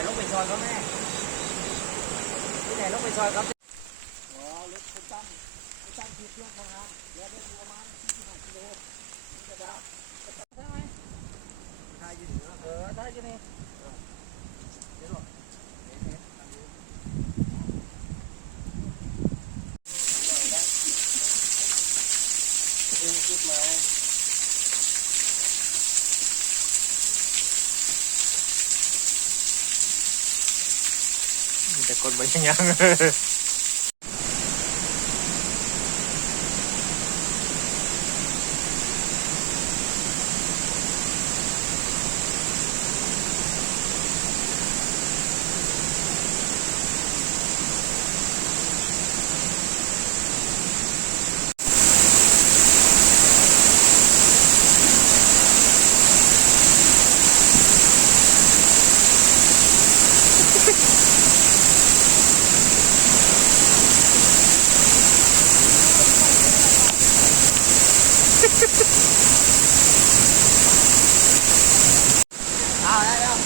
นลงไปซอยเขาแม่ที่ไหนลงไปซอยครับอ๋อรถประจำที่เครื่องทำงานเดี๋ยวได้ประมาณ45 กิโลจะได้ใช่ไหมทายอยู่นี่ทายอยู่นี่เดี๋ยวหรอจุดมาแต่คนไปยัง เอาได้แล้ว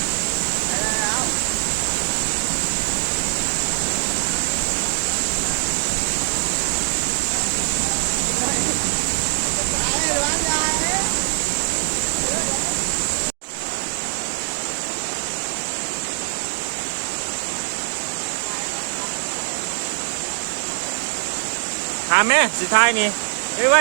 ถามแม่สุดท้ายนี่เอ้ยว่า